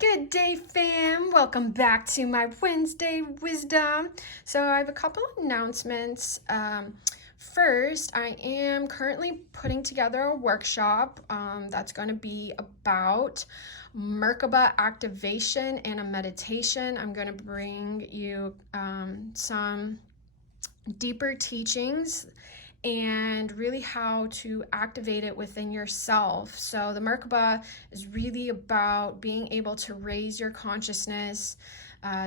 Good day, fam. Welcome back to my Wednesday wisdom. So, I have a couple of announcements. First, I am currently putting together a workshop that's going to be about Merkaba activation and a meditation. I'm going to bring you some deeper teachings and really how to activate it within yourself. So the Merkaba is really about being able to raise your consciousness,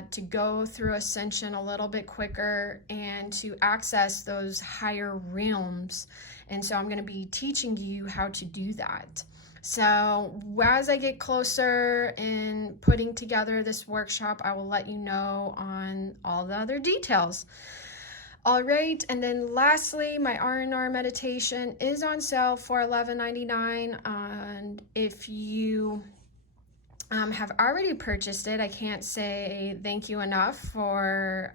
to go through ascension a little bit quicker, and to access those higher realms. And so I'm going to be teaching you how to do that. So as I get closer in putting together this workshop, I will let you know on all the other details. All right, and then lastly, my R&R meditation is on sale for $11.99. And if you have already purchased it, I can't say thank you enough for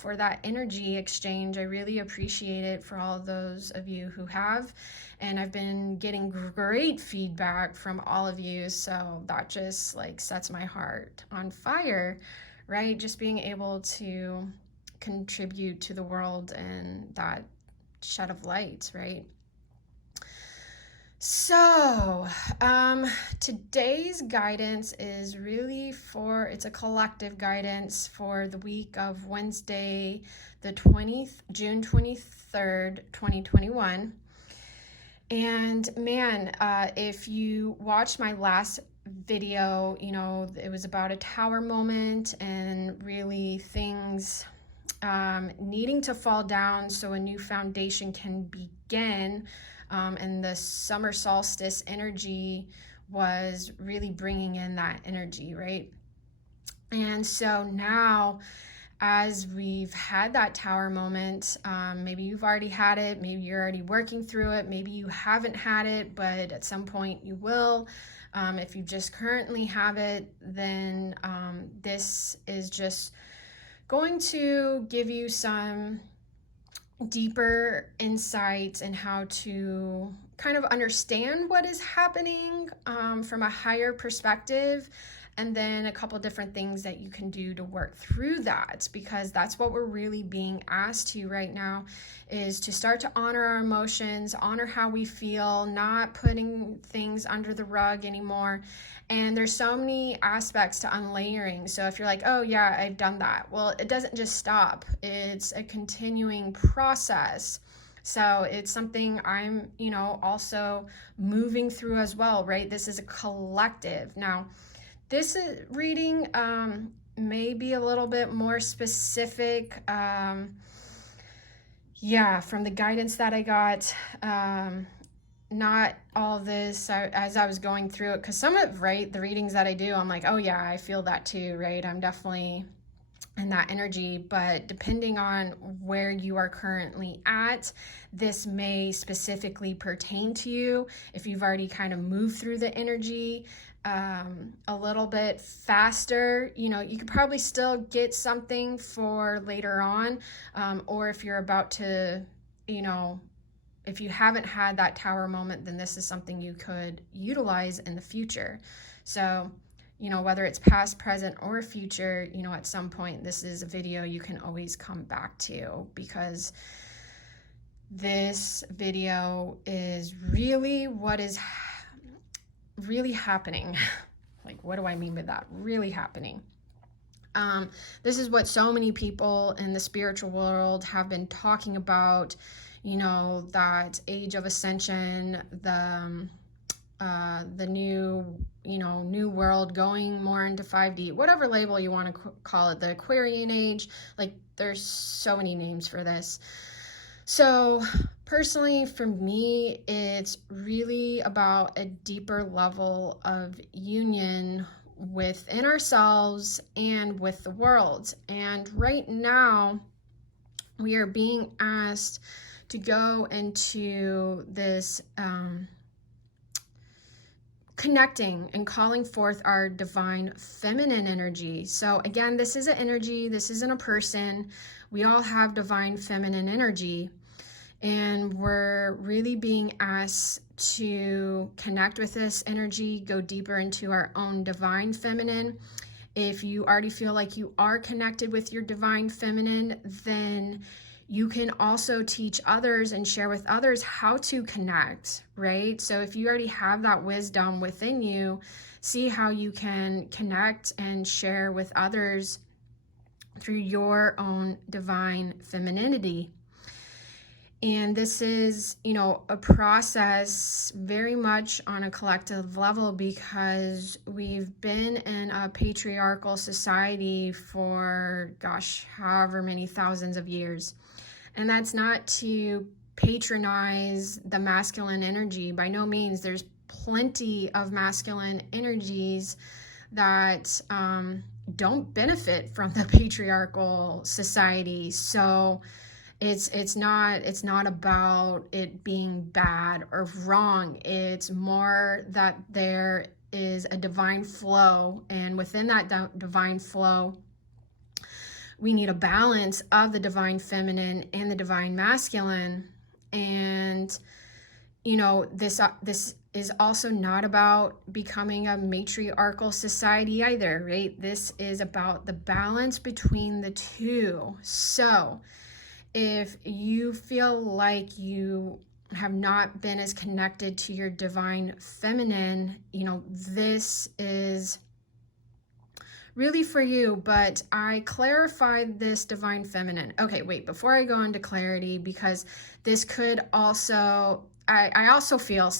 for that energy exchange. I really appreciate it for all those of you who have, and I've been getting great feedback from all of you, so that just sets my heart on fire, right? Just being able to contribute to the world and that shed of light, right? So today's guidance is really it's a collective guidance for the week of Wednesday, June 23rd, 2021. And man, if you watched my last video, it was about a tower moment and really things needing to fall down so a new foundation can begin. And the summer solstice energy was really bringing in that energy, right? And so now, as we've had that tower moment, maybe you've already had it, maybe you're already working through it, maybe you haven't had it, but at some point you will. If you just currently have it, then this is just going to give you some deeper insights in how to kind of understand what is happening from a higher perspective, and then a couple different things that you can do to work through that, because that's what we're really being asked to right now, is to start to honor our emotions, honor how we feel, not putting things under the rug anymore. And there's so many aspects to unlayering. So if you're like, oh yeah, I've done that, well, it doesn't just stop. It's a continuing process. So it's something I'm, also moving through as well, right? This is a collective. Now, this reading may be a little bit more specific, from the guidance that I got. Not all this as I was going through it, because some of, right, the readings that I do, I'm like, oh yeah, I feel that too, right? I'm definitely in that energy. But depending on where you are currently at, this may specifically pertain to you. If you've already kind of moved through the energy a little bit faster, you could probably still get something for later on, or if you're about to, if you haven't had that tower moment, then this is something you could utilize in the future. So, whether it's past, present, or future, at some point, this is a video you can always come back to, because this video is really what is really happening. Like, what do I mean by that? Really happening. This is what so many people in the spiritual world have been talking about, that age of ascension, the new, new world, going more into 5D, whatever label you want to call it, the Aquarian age. Like, there's so many names for this. So personally, for me, it's really about a deeper level of union within ourselves and with the world. And right now, we are being asked to go into this connecting and calling forth our divine feminine energy. So again, this is an energy, this isn't a person. We all have divine feminine energy. And we're really being asked to connect with this energy, go deeper into our own divine feminine. If you already feel like you are connected with your divine feminine, then you can also teach others and share with others how to connect, right? So if you already have that wisdom within you, see how you can connect and share with others through your own divine femininity. And this is, a process very much on a collective level, because we've been in a patriarchal society for, however many thousands of years. And that's not to patronize the masculine energy. By no means. There's plenty of masculine energies that don't benefit from the patriarchal society. So it's not about it being bad or wrong. It's more that there is a divine flow, and within that divine flow, we need a balance of the divine feminine and the divine masculine. And this is also not about becoming a matriarchal society either, right? This is about the balance between the two. So if you feel like you have not been as connected to your divine feminine, this is really for you. But I clarified this divine feminine. Okay, wait, before I go into clarity, because this could also, I also feel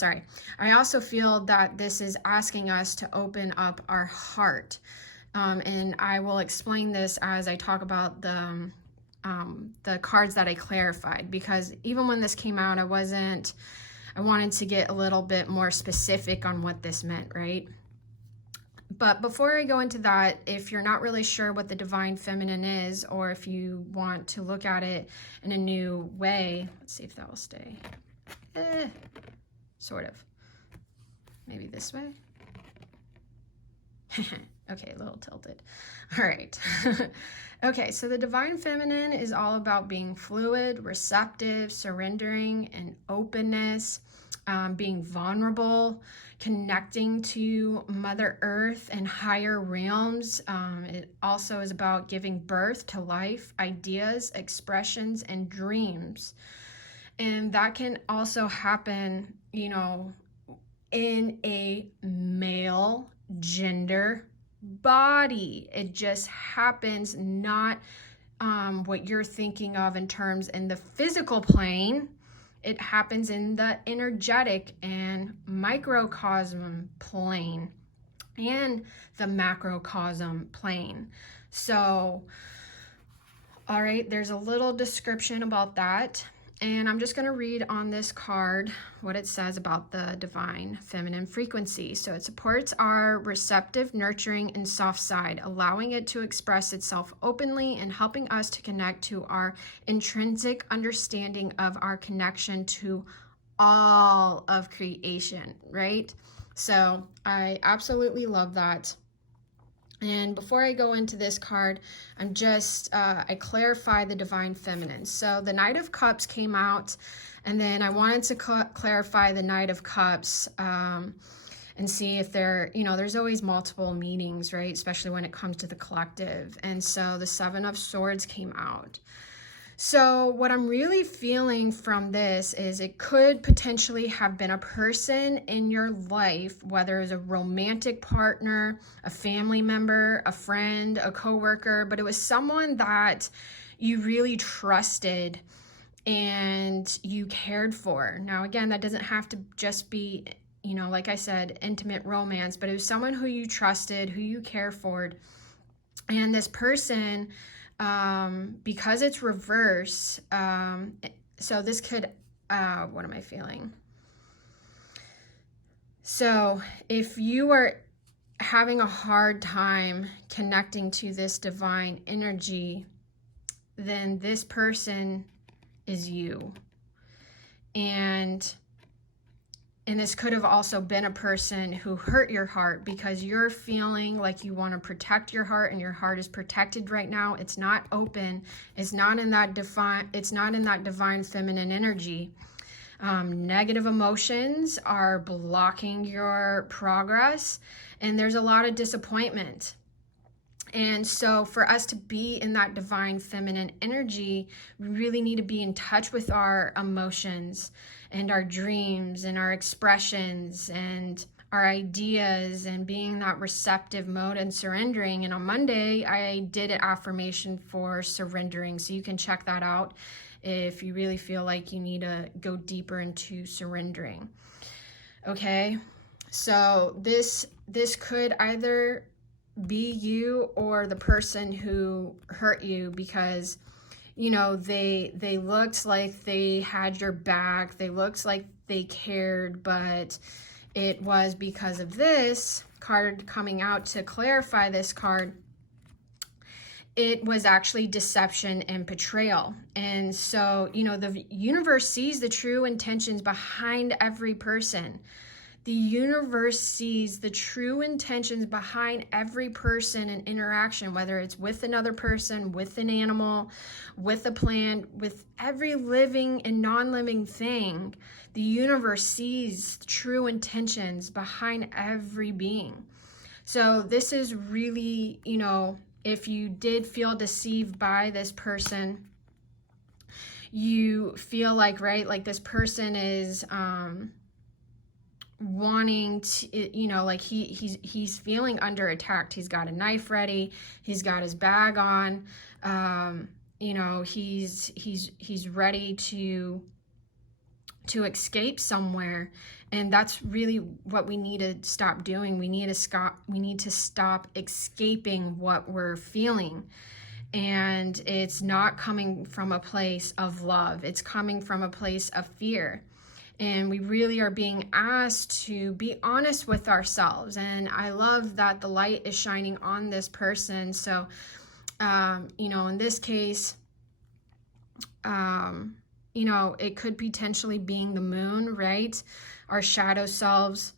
that this is asking us to open up our heart. And I will explain this as I talk about the cards that I clarified, because even when this came out, I wanted to get a little bit more specific on what this meant, right? But before I go into that, if you're not really sure what the divine feminine is, or if you want to look at it in a new way, let's see if that will stay. Sort of. Maybe this way. Okay, a little tilted. All right. Okay, so the divine feminine is all about being fluid, receptive, surrendering, and openness, being vulnerable, connecting to Mother Earth and higher realms. It also is about giving birth to life, ideas, expressions, and dreams. And that can also happen, in a male gender body. It just happens, not what you're thinking of in terms in the physical plane. It happens in the energetic and microcosm plane and the macrocosm plane. So, all right, there's a little description about that. And I'm just going to read on this card what it says about the divine feminine frequency. So it supports our receptive, nurturing, and soft side, allowing it to express itself openly and helping us to connect to our intrinsic understanding of our connection to all of creation, right? So I absolutely love that. And before I go into this card, I clarify the divine feminine. So the Knight of Cups came out, and then I wanted to clarify the Knight of Cups and see if there's always multiple meanings, right? Especially when it comes to the collective. And so the Seven of Swords came out. So what I'm really feeling from this is it could potentially have been a person in your life, whether it's a romantic partner, a family member, a friend, a coworker, but it was someone that you really trusted and you cared for. Now, again, that doesn't have to just be, like I said, intimate romance, but it was someone who you trusted, who you cared for. And this person, because it's reverse, so this could, what am I feeling? So if you are having a hard time connecting to this divine energy, then this person is you. And And this could have also been a person who hurt your heart because you're feeling like you want to protect your heart, and your heart is protected right now. It's not open. It's not in that divine feminine energy. Negative emotions are blocking your progress, and there's a lot of disappointment. And so for us to be in that divine feminine energy, we really need to be in touch with our emotions and our dreams and our expressions and our ideas, and being that receptive mode and surrendering. And on Monday, I did an affirmation for surrendering. So you can check that out if you really feel like you need to go deeper into surrendering. Okay, so this could either be you or the person who hurt you, because they looked like they had your back, they looked like they cared, but it was because of this card coming out to clarify this card. It was actually deception and betrayal. And so, the universe sees the true intentions behind every person. The universe sees the true intentions behind every person and interaction, whether it's with another person, with an animal, with a plant, with every living and non-living thing. The universe sees true intentions behind every being. So this is really, if you did feel deceived by this person, you feel like, right, like this person is wanting to, like he's feeling under attack. He's got a knife ready, he's got his bag on, he's ready to escape somewhere. And that's really what we need to stop doing. We need to stop escaping what we're feeling. And it's not coming from a place of love, it's coming from a place of fear. And we really are being asked to be honest with ourselves. And I love that the light is shining on this person. So, in this case, it could potentially being the moon, right? Our shadow selves.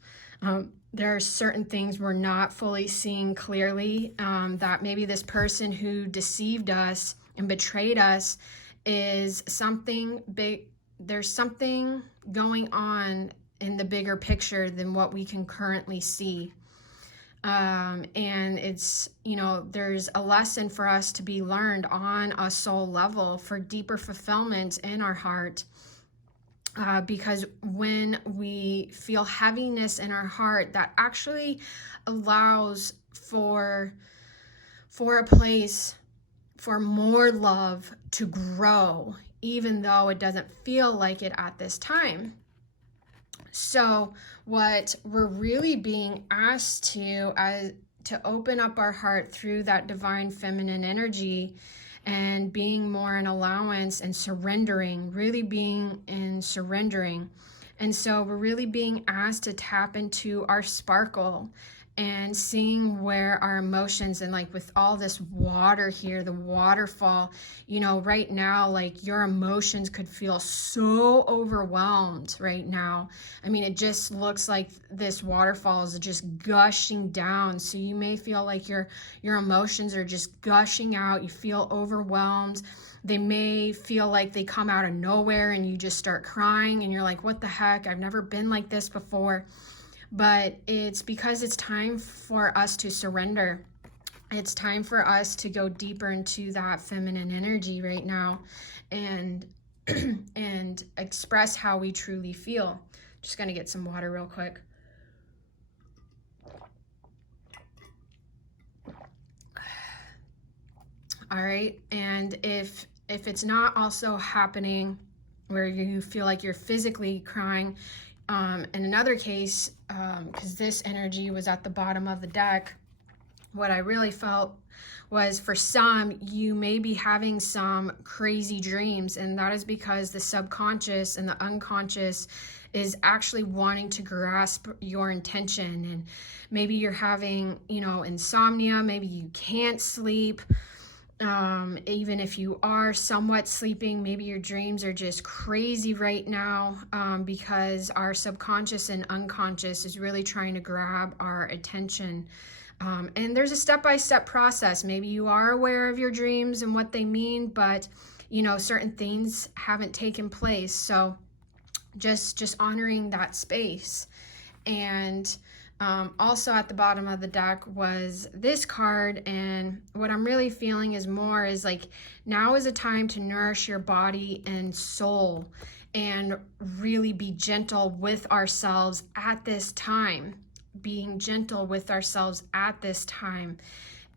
There are certain things we're not fully seeing clearly, that maybe this person who deceived us and betrayed us is something big. There's something going on in the bigger picture than what we can currently see. And it's, there's a lesson for us to be learned on a soul level for deeper fulfillment in our heart. Because when we feel heaviness in our heart, that actually allows for a place for more love to grow, even though it doesn't feel like it at this time. So what we're really being asked to open up our heart through that divine feminine energy and being more in allowance and surrendering, really being in surrendering. And so we're really being asked to tap into our sparkle and seeing where our emotions, and like with all this water here, the waterfall, right now, like your emotions could feel so overwhelmed right now. I mean, it just looks like this waterfall is just gushing down. So you may feel like your emotions are just gushing out. You feel overwhelmed. They may feel like they come out of nowhere and you just start crying and you're like, what the heck? I've never been like this before. But it's because it's time for us to surrender. It's time for us to go deeper into that feminine energy right now and and express how we truly feel. Just gonna get some water real quick. All right, and if it's not also happening where you feel like you're physically crying, in another case, because this energy was at the bottom of the deck, what I really felt was for some, you may be having some crazy dreams, and that is because the subconscious and the unconscious is actually wanting to grasp your intention. And maybe you're having, insomnia, maybe you can't sleep. Even if you are somewhat sleeping, maybe your dreams are just crazy right now, because our subconscious and unconscious is really trying to grab our attention. And there's a step-by-step process. Maybe you are aware of your dreams and what they mean, but certain things haven't taken place. So just honoring that space. And also at the bottom of the deck was this card, and what I'm really feeling is like now is a time to nourish your body and soul and really be gentle with ourselves at this time. Being gentle with ourselves at this time,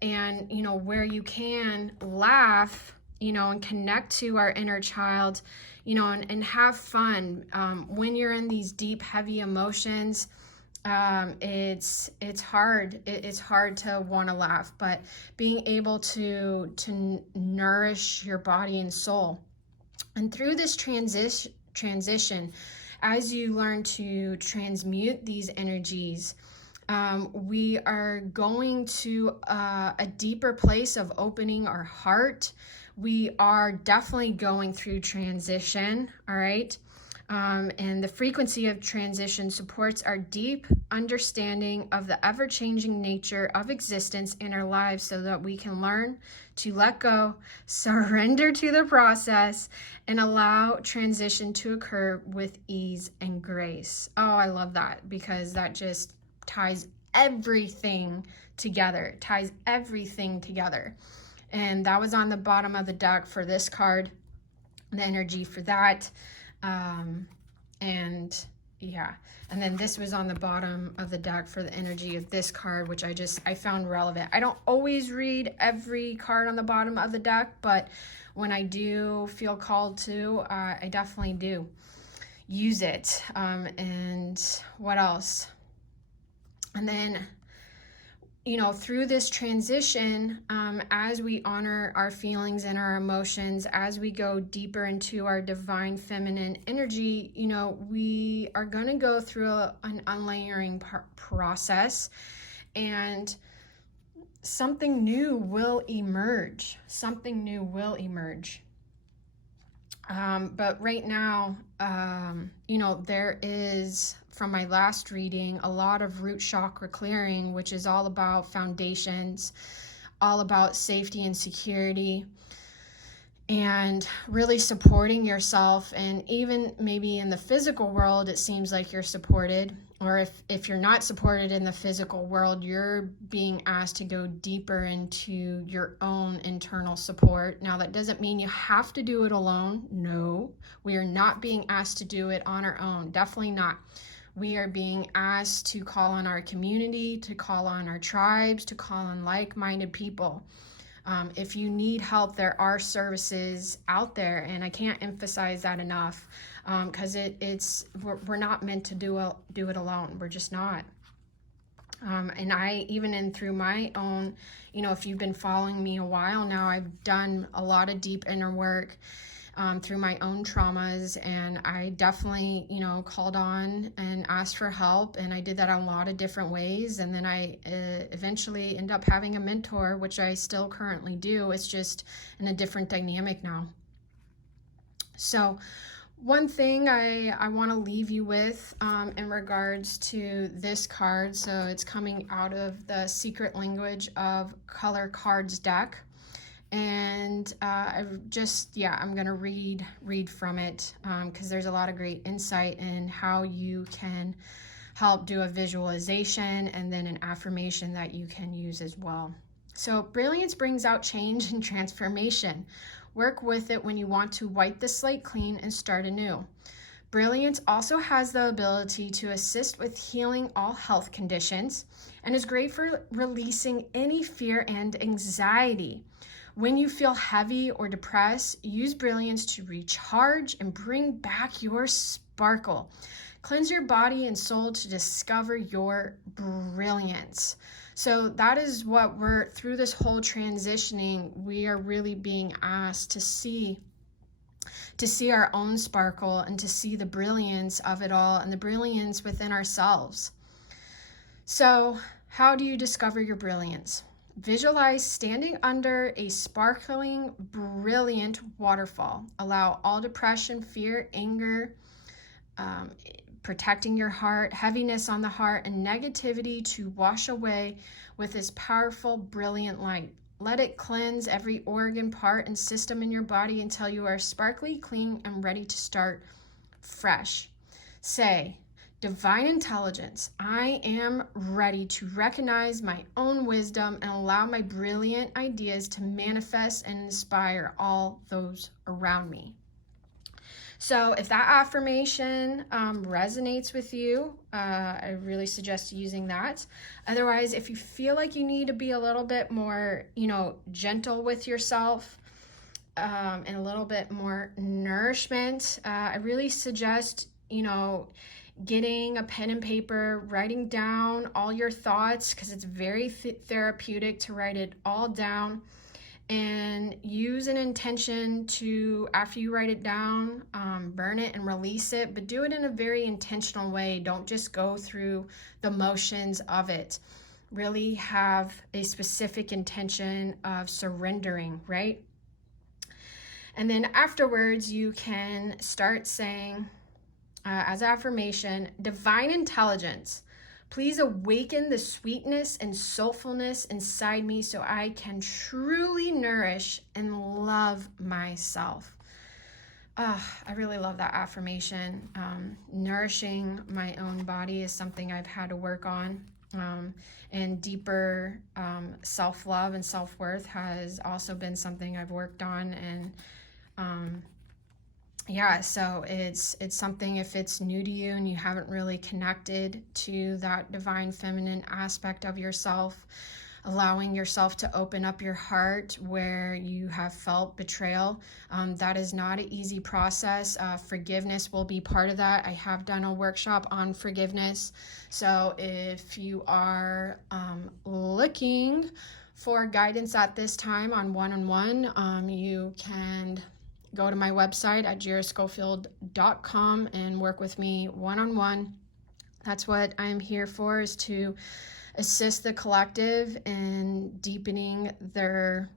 and where you can laugh, and connect to our inner child, and have fun. When you're in these deep, heavy emotions, it's hard. It's hard to want to laugh, but being able to nourish your body and soul. And through this transition, as you learn to transmute these energies, we are going to a deeper place of opening our heart. We are definitely going through transition, all right? And the frequency of transition supports our deep understanding of the ever-changing nature of existence in our lives, so that we can learn to let go, surrender to the process, and allow transition to occur with ease and grace. Oh, I love that, because that just ties everything together, And that was on the bottom of the deck for this card, the energy for that. And then this was on the bottom of the deck for the energy of this card, which I found relevant. I don't always read every card on the bottom of the deck, but when I do feel called to, I definitely do use it. And what else? And then, through this transition, as we honor our feelings and our emotions, as we go deeper into our divine feminine energy, we are going to go through an unlayering process, and something new will emerge. But right now, there is, from my last reading, a lot of root chakra clearing, which is all about foundations, all about safety and security, and really supporting yourself. And even maybe in the physical world, it seems like you're supported, or if you're not supported in the physical world, you're being asked to go deeper into your own internal support. Now, that doesn't mean you have to do it alone. No, we are not being asked to do it on our own. Definitely not. We are being asked to call on our community, to call on our tribes, to call on like-minded people. If you need help, there are services out there, and I can't emphasize that enough, because we're not meant to do it alone. We're just not. And I, even through my own, if you've been following me a while now, I've done a lot of deep inner work through my own traumas, and I definitely, called on and asked for help, and I did that in a lot of different ways, and then I eventually ended up having a mentor, which I still currently do. It's just in a different dynamic now. So one thing I want to leave you with in regards to this card, so it's coming out of the Secret Language of Color Cards deck. And I'm going to read from it, because there's a lot of great insight in how you can help do a visualization and then an affirmation that you can use as well. So brilliance brings out change and transformation. Work with it when you want to wipe the slate clean and start anew. Brilliance also has the ability to assist with healing all health conditions and is great for releasing any fear and anxiety. When you feel heavy or depressed, use brilliance to recharge and bring back your sparkle. Cleanse your body and soul to discover your brilliance. So that is what we're, through this whole transitioning, we are really being asked to see our own sparkle and to see the brilliance of it all and the brilliance within ourselves. So how do you discover your brilliance? Visualize standing under a sparkling, brilliant waterfall. Allow all depression, fear, anger, protecting your heart, heaviness on the heart, and negativity to wash away with this powerful, brilliant light. Let it cleanse every organ, part, and system in your body until you are sparkly, clean, and ready to start fresh. Say, Divine Intelligence, I am ready to recognize my own wisdom and allow my brilliant ideas to manifest and inspire all those around me. So if that affirmation resonates with you, I really suggest using that. Otherwise, if you feel like you need to be a little bit more, gentle with yourself, and a little bit more nourishment, I really suggest, getting a pen and paper, writing down all your thoughts, because it's very therapeutic to write it all down, and use an intention to, after you write it down, burn it and release it, but do it in a very intentional way. Don't just go through the motions of it. Really have a specific intention of surrendering, right? And then afterwards, you can start saying, as affirmation, Divine Intelligence, please awaken the sweetness and soulfulness inside me so I can truly nourish and love myself. I really love that affirmation. Nourishing my own body is something I've had to work on. And deeper self-love and self-worth has also been something I've worked on. And so it's something, if it's new to you and you haven't really connected to that divine feminine aspect of yourself, allowing yourself to open up your heart where you have felt betrayal. That is not an easy process. Forgiveness will be part of that. I have done a workshop on forgiveness. So if you are looking for guidance at this time on one-on-one, you can go to my website at jerascofield.com and work with me one-on-one. That's what I'm here for, is to assist the collective in deepening their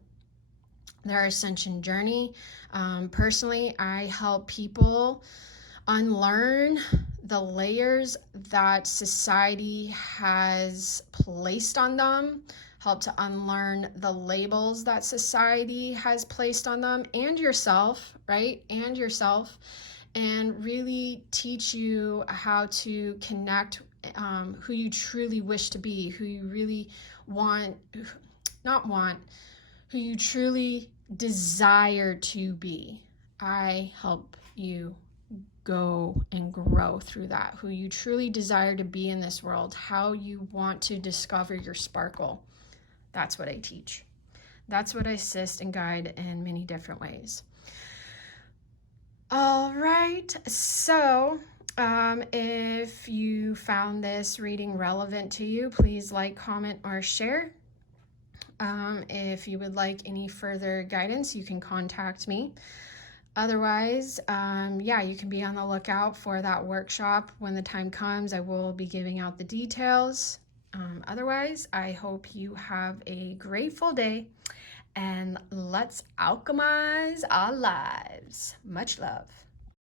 ascension journey. Personally, I help people unlearn the layers that society has placed on them, help to unlearn the labels that society has placed on them, and yourself, right? And yourself, and really teach you how to connect who you truly wish to be, who you really who you truly desire to be. I help you go and grow through that, who you truly desire to be in this world, how you want to discover your sparkle. That's what I teach. That's what I assist and guide in many different ways. All right, so if you found this reading relevant to you, please like, comment, or share. If you would like any further guidance, you can contact me. Otherwise, you can be on the lookout for that workshop. When the time comes, I will be giving out the details. Otherwise, I hope you have a grateful day, and let's alchemize our lives. Much love.